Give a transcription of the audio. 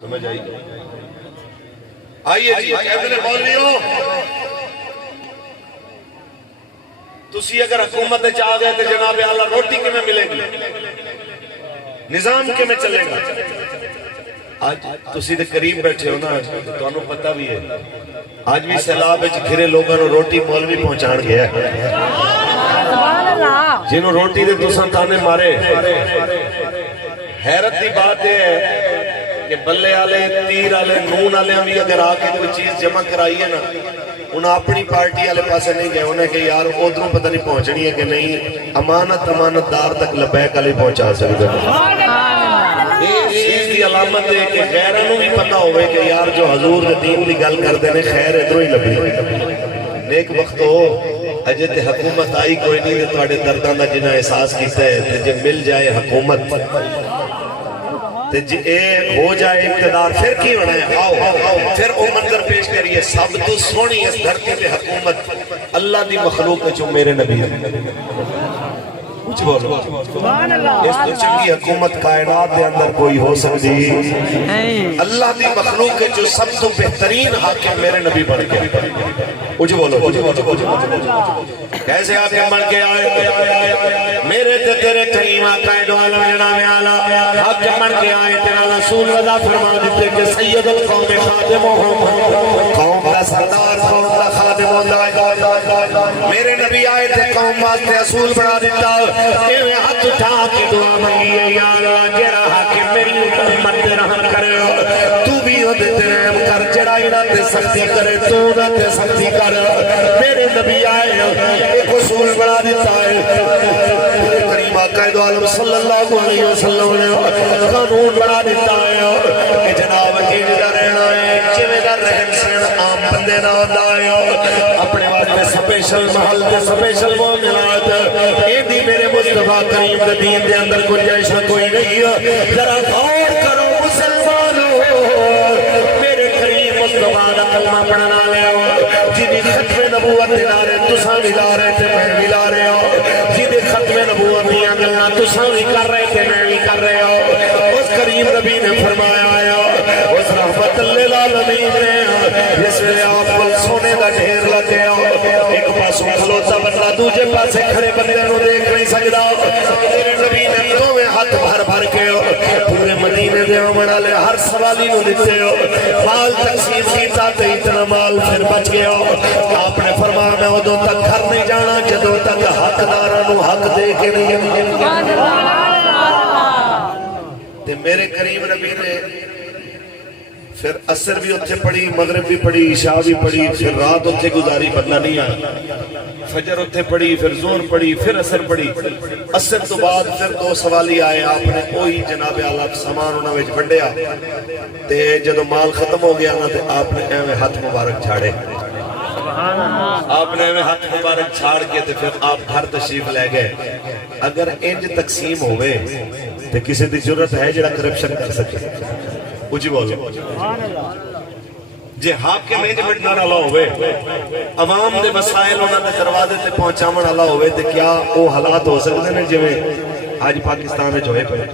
سمجھ آئی؟ آئیے جی کہتے ہیں مولویوں تسی اگر حکومت چاہ گئے تو جناب اعلیٰ روٹی کے میں ملے گی نظام کے میں چلے گا آج تسی دے قریب بیٹھے ہو نا تو انہوں پتہ بھی ہے آج بھی سیلاب ہے گھرے لوگوں نے روٹی مولوی پہنچان گیا ہے جنہوں روٹی دے تساں تانے مارے حیرت دی بات ہے کہ بلے آلے تیر آلے نون آلے بھی اگر آکے کوئی چیز جمع کرائی ہے نا انہاں اپنی پارٹی آلے پاسے نہیں گئے انہیں کہ یار ادھروں پتہ نہیں پہنچنی ہے کہ نہیں امانت دار تک لبیک علی پہنچا سکتے ہیں اس چیز دی علامت ہے کہ غیرانوں بھی پتہ ہوئے کہ یار جو حضور دین دی گل کر دینے خیر ادھروں ہی لبی نیک وقت ہو اجے تے حکومت آئی کوئی نہیں تے تواڈے درداں دا جنہ احساس کیتا ہے تے جے مل جائے حکومت تے جے ہو جائے اقتدار پھر کی ہونا ہے آؤ پھر او منظر پیش کریے سب تو سونی اس دھرتی تے حکومت اللہ دی مخلوق جو میرے نبی کچھ بولو اس تو چنگی حکومت کائنات دے اندر کوئی ہو سکتی اللہ دی مخلوق جو سب تو بہترین حاکم میرے نبی بن گیا کچھ بولو کیسے آپ بن کے آئے میرے تے تیرے کریم آقا دو عالم جناب اعلیٰ آپ جب بن کے آئے تیرا رسول وضع فرما دیتے کہ سید القوم خادموں قوم کا سردار قوم کا خادم ہوتا ہے میرے نبی آئے تھے قوم واسطے اصول بنا دیتا کہ ہاتھ اٹھا کے دعا منگی ہے یا اللہ جڑا حاکم میری امت تے رحم کرے تو بھی ہو تے رحم کر جڑا انہاں تے سختی کرے تو انہاں تے سختی کر میرے نبی آئے ایک اصول بنا دیتا ہے کریم آقا دو عالم صلی اللہ علیہ وسلم نے قانون بنا دیتا ہے کہ جناب انجا رہنا ہے جویں دا رہن سہن عام بندے نہ ہوندا ہے اپنے واسطے سپیشل محل تے سپیشل معاملات ایندی میرے مصطفیٰ کریم دے دین دے اندر گنجائش کوئی نہیں ہے ذرا غور کرو مسلمانوں میرے کریم مصطفیٰ دا کلمہ پڑھنا لے جنہیں ختم نبوت لا رہے تساں بھی لا رہے تھے میں بھی لا رہے ہو جنہیں ختم نبوت دیا گلنا تساں بھی کر رہے تھے میں بھی کر رہے ہو اس کریم نبی نے فرمایا آیا اس رحمت للعالمین نے جس میں آپ کو سونے کا ڈھیر لگے ہو ایک پاسوں کھلوتا بندہ دوجے پاسے کھڑے بندے نو دیکھ نہیں سکتا تیرے نبی نے دو ہاتھ بھر کے ہو پورے مدینے دے آمنا لے ہر سوالی نو دیتے ہو مال تقسیم کیتا تے اتنا مال پھر بچ گیا ہو آپ نے فرمایا میں ادوں تک گھر نہیں جانا جدوں تک حق دارانو حق دے کے نہیں تے میرے کریم نبی نے پھر عصر بھی اتھے پڑھی مغرب بھی پڑھی عشاء بھی پڑھی پھر رات اتھے گزاری بندہ نہیں آیا فجر اتھے پڑھی پھر زور پڑھی پھر عصر پڑھی عصر تو بعد پھر دو سوالی آئے آپ نے کوئی جناب اعلیٰ سامان انہاں وچ بنڈیا تے جدو مال ختم ہو گیا نا تے آپ نے ایویں ہاتھ مبارک چھاڑے آپ نے ایویں ہاتھ مبارک چھاڑ کے تے پھر آپ گھر تشریف لے گئے اگر انج تقسیم ہوئے تے کسی دی ضرورت ہے جڑا کرپشن کر سکے کچھ بولو جے حاکم انج بننا والا ہوئے عوام دے مسائل انہاں دے دروازے تے پہنچاون والا ہوئے تے کیا وہ حالات ہو سکتے ہیں جویں آج پاکستان وچ ہوئے پئے